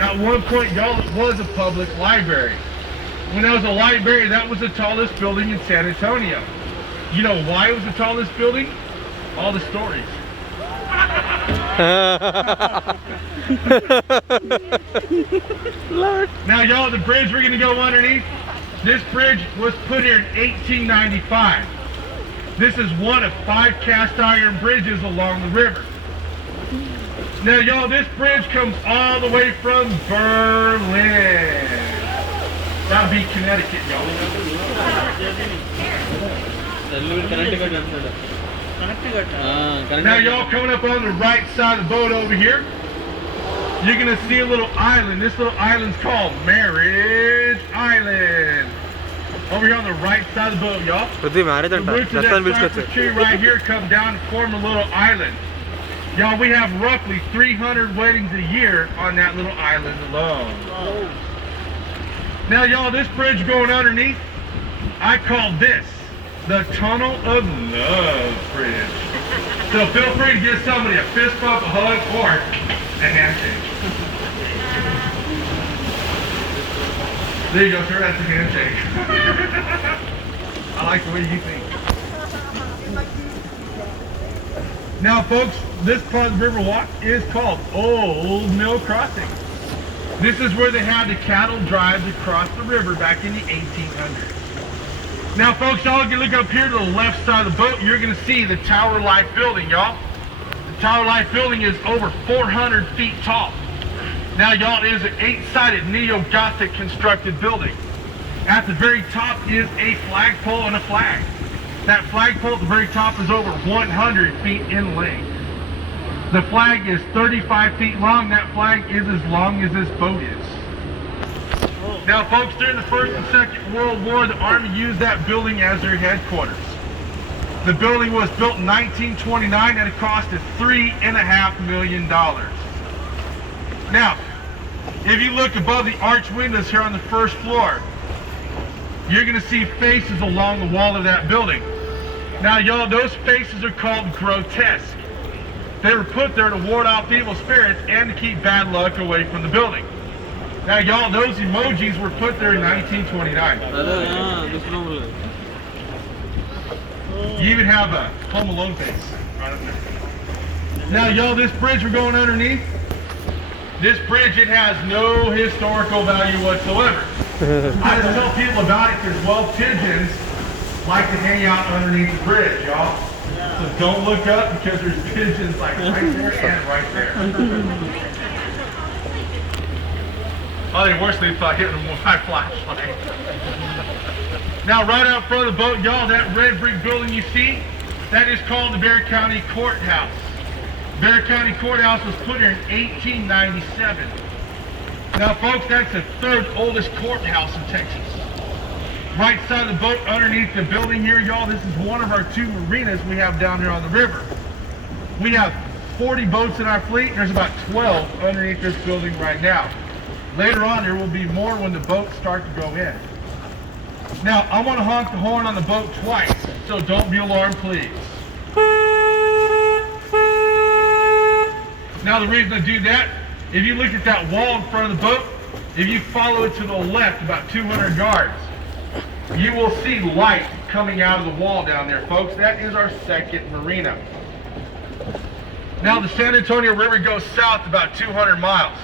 At one point, y'all, it was a public library. When there was a library, that was the tallest building in San Antonio. You know why it was the tallest building? All the stories. Now, y'all, the bridge we're going to go underneath, this bridge was put here in 1895. This is one of 5 cast iron bridges along the river. Now, y'all, this bridge comes all the way from Berlin. That would be Connecticut, y'all. Now, y'all, coming up on the right side of the boat over here, you're going to see a little island. This little island's called Marriage Island. Over here on the right side of the boat, y'all. The roots of that cypress tree right here come down and form a little island. Y'all, we have roughly 300 weddings a year on that little island alone. Now, y'all, this bridge going underneath, I call this the Tunnel of Love Bridge. So feel free to give somebody a fist bump, a hug, or a handshake. There you go, sir. That's a handshake. I like the way you think. Now, folks, this part of the river walk is called Old Mill Crossing. This is where they had the cattle drives across the river back in the 1800s. Now, folks, y'all can look up here to the left side of the boat. You're going to see the Tower Life building, y'all. The Tower Life building is over 400 feet tall. Now, y'all, it is an 8-sided neo-Gothic constructed building. At the very top is a flagpole and a flag. That flagpole at the very top is over 100 feet in length. The flag is 35 feet long. That flag is as long as this boat is. Now, folks, during the First and Second World War, the Army used that building as their headquarters. The building was built in 1929 and it costed $3.5 million. Now, if you look above the arch windows here on the first floor, you're going to see faces along the wall of that building. Now, y'all, those faces are called grotesque. They were put there to ward off evil spirits and to keep bad luck away from the building. Now, y'all, those emojis were put there in 1929. You even have a Home Alone face right up there. Now, y'all, this bridge we're going underneath, this bridge, it has no historical value whatsoever. I just tell people about it because, well, pigeons like to hang out underneath the bridge, y'all. So don't look up because there's pigeons like right there and right there. Oh, they worse than they thought hitting them with my flashlight. Now, right out front of the boat, y'all, that red brick building you see, that is called the Bexar County Courthouse. Bexar County Courthouse was put here in 1897. Now, folks, that's the 3rd oldest courthouse in Texas. Right side of the boat, underneath the building here, y'all, this is one of our 2 marinas we have down here on the river. We have 40 boats in our fleet, and there's about 12 underneath this building right now. Later on, there will be more when the boats start to go in. Now, I want to honk the horn on the boat twice, so don't be alarmed, please. Now, the reason I do that, if you look at that wall in front of the boat, if you follow it to the left about 200 yards, you will see light coming out of the wall down there, folks. That is our 2nd marina. Now, the San Antonio River goes south about 200 miles.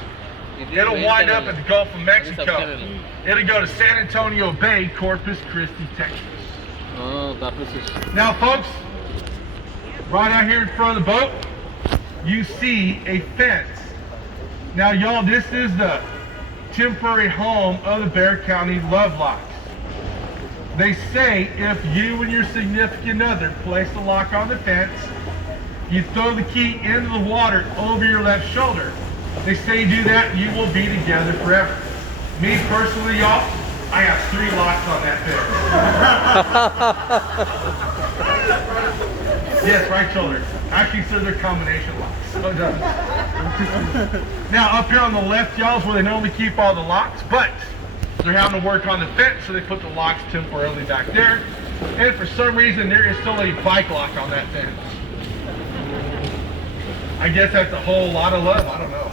It'll wind up at the Gulf of Mexico. It'll go to San Antonio Bay, Corpus Christi, Texas. Now, folks, right out here in front of the boat, you see a fence. Now, y'all, this is the temporary home of the Bexar County Lovelocks. They say if you and your significant other place the lock on the fence, you throw the key into the water over your left shoulder. They say do that, you will be together forever. Me personally, y'all, I have 3 locks on that fence. Yes, right shoulder. Actually, sir, they're combination locks. So it doesn't. Now, up here on the left, y'all, is where they normally keep all the locks, but they're having to work on the fence, so they put the locks temporarily back there. And for some reason, there is still a bike lock on that fence. I guess that's a whole lot of love. I don't know.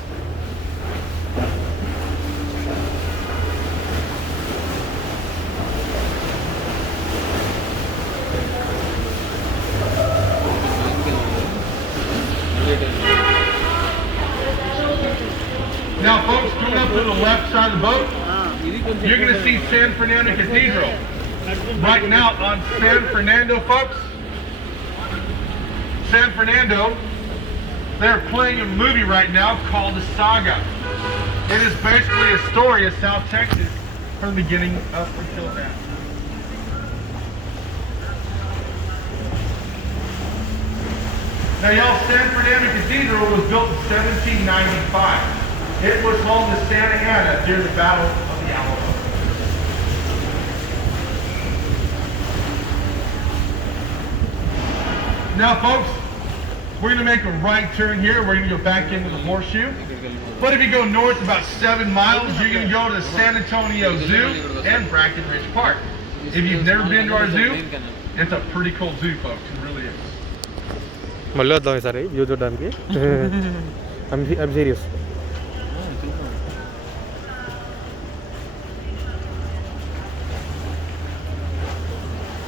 Now, folks, coming up to the left side of the boat, you're going to see San Fernando Cathedral. Right now on San Fernando, folks, San Fernando, they're playing a movie right now called The Saga. It is basically a story of South Texas from the beginning up until now. Now, y'all, San Fernando Cathedral was built in 1795. It was home to Santa Anna during the Battle of the Alamo. Now, folks, we're going to make a right turn here. We're going to go back into the horseshoe. But if you go north about 7 miles, you're going to go to the San Antonio Zoo and Brackenridge Park. If you've never been to our zoo, it's a pretty cool zoo, folks. It really is. I'm serious.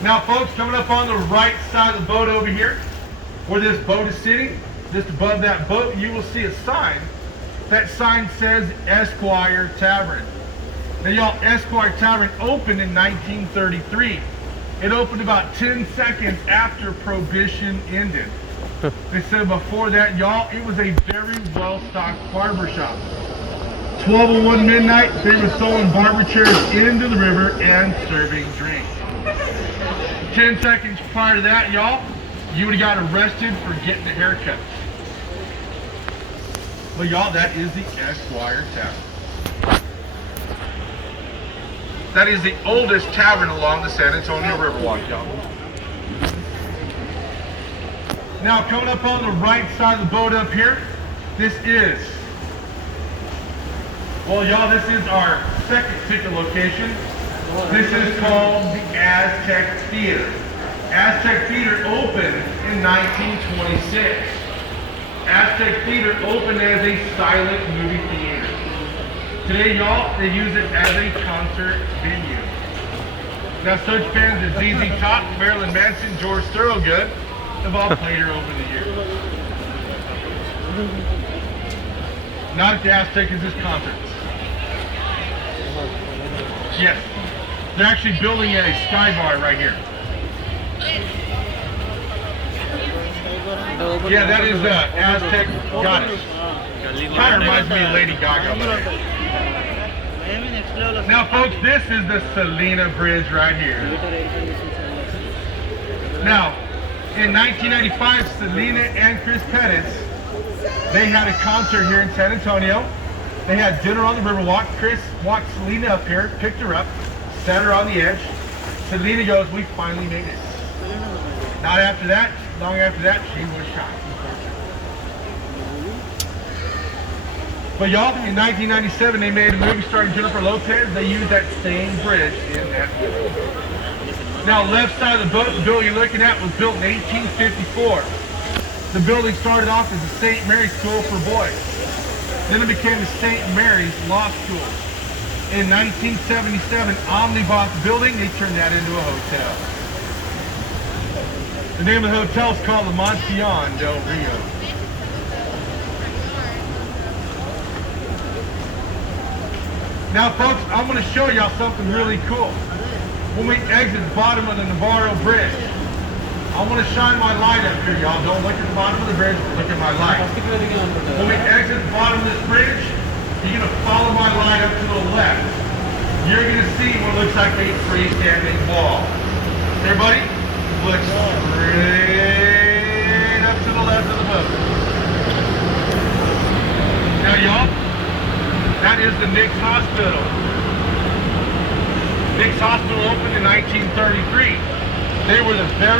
Now, folks, coming up on the right side of the boat over here, where this boat is sitting, just above that boat, you will see a sign. That sign says Esquire Tavern. Now, y'all, Esquire Tavern opened in 1933. It opened about 10 seconds after Prohibition ended. They said before that, y'all, it was a very well-stocked barber shop. 12:01 midnight, they were throwing barber chairs into the river and serving drinks. 10 seconds prior to that, y'all, you would have got arrested for getting a haircut. Well, y'all, that is the Esquire Tavern. That is the oldest tavern along the San Antonio Riverwalk, y'all. Now, coming up on the right side of the boat up here, this is, well, y'all, this is our second ticket location. This is called the Aztec Theater. Aztec Theater opened in 1926. Aztec Theater opened as a silent movie theater. Today, y'all, they use it as a concert venue. Now, such bands as ZZ Top, Marilyn Manson, George Thorogood have all played here over the years. Not at the Aztec, is this concerts. Yes. They're actually building a sky bar right here. Yeah, that is Aztec goddess. Kind of reminds me of Lady Gaga. Now, folks, this is the Salina Bridge right here. Now, in 1995, Selena and Chris Pettis, they had a concert here in San Antonio. They had dinner on the Riverwalk. Chris walked Selena up here, picked her up, sat her on the edge. Selena goes, "We finally made it." Not after that, long after that, she was shot. But y'all, in 1997, they made a movie starring Jennifer Lopez. They used that same bridge in that movie. Now, left side of the boat, the building you're looking at was built in 1854. The building started off as a St. Mary's School for boys. Then it became the St. Mary's Law School. In 1977, Omni bought the building. They turned that into a hotel. The name of the hotel is called the Mansion del Rio. Now, folks, I'm going to show y'all something really cool. When we exit the bottom of the Navarro Bridge, I want to shine my light up here, y'all. Don't look at the bottom of the bridge, look at my light. When we exit the bottom of this bridge, you're going to follow my light up to the left. You're going to see what looks like a freestanding wall. Everybody, look straight up to the left of the boat. Now, y'all, that is the Knicks Hospital. Knicks Hospital opened in 1933. They were the very